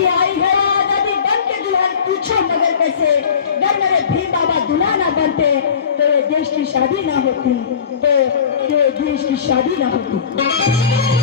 भी आई है, आज़ादी बन के दुल्हन पूछो मगर कैसे? जब मेरे भी बाबा दुल्हा ना बनते तो देश की शादी ना होती तो देश की शादी ना होती।